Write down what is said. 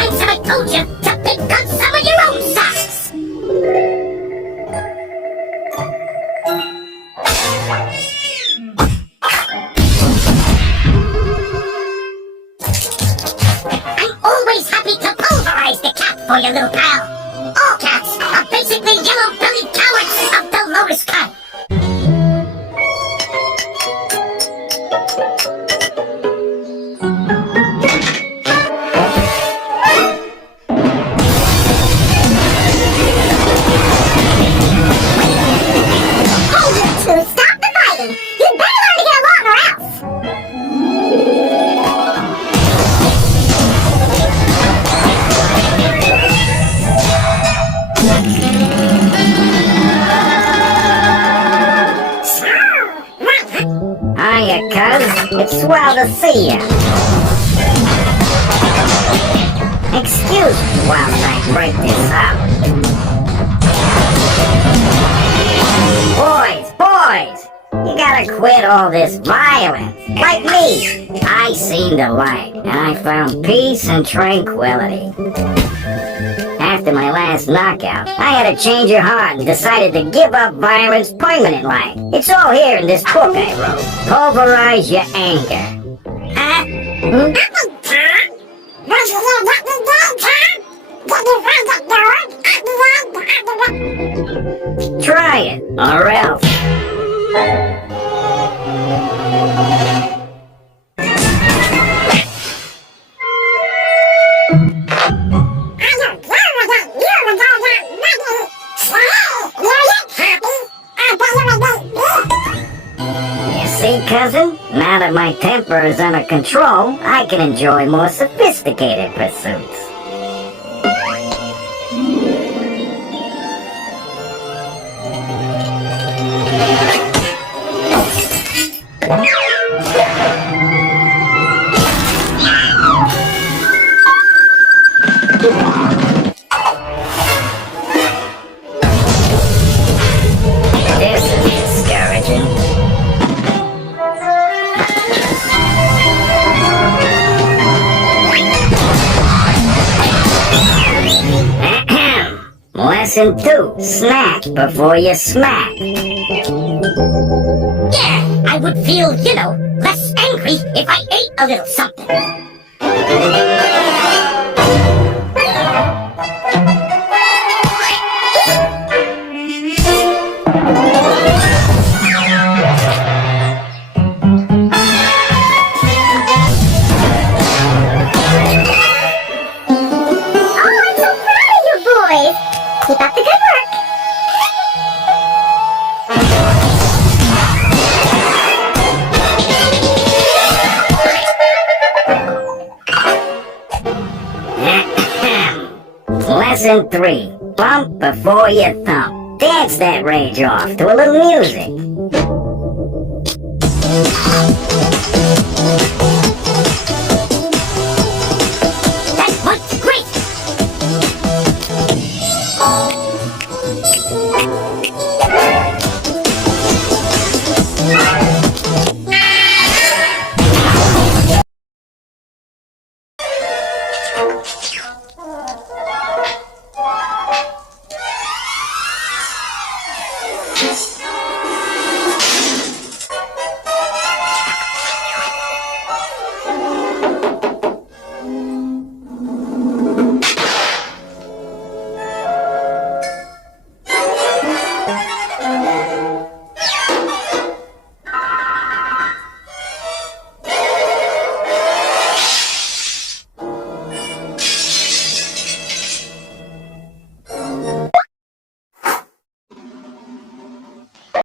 times have I told you to pick up some of your own socks? I'm always happy to pulverize the cat for you, little pal. All cats are basically yellow-bellied cowards of the lowest kind. Hiya, cuz. It's swell to see ya. Excuse me whilst I break this up. Boys! You gotta quit all this violence. Like me, I seen the light, and I found peace and tranquility. After my last knockout, I had a change of heart and decided to give up violence permanently. It's all here in this book I wrote. Pulverize your anger. Try it, or else. See, cousin, now that my temper is under control, I can enjoy more sophisticated pursuits. This is discouraging. Lesson 2. Snack before you smack. Yeah, I would feel, less angry if I ate a little something. Keep up the good work. Lesson 3. Bump before you thump. Dance that rage off to a little music.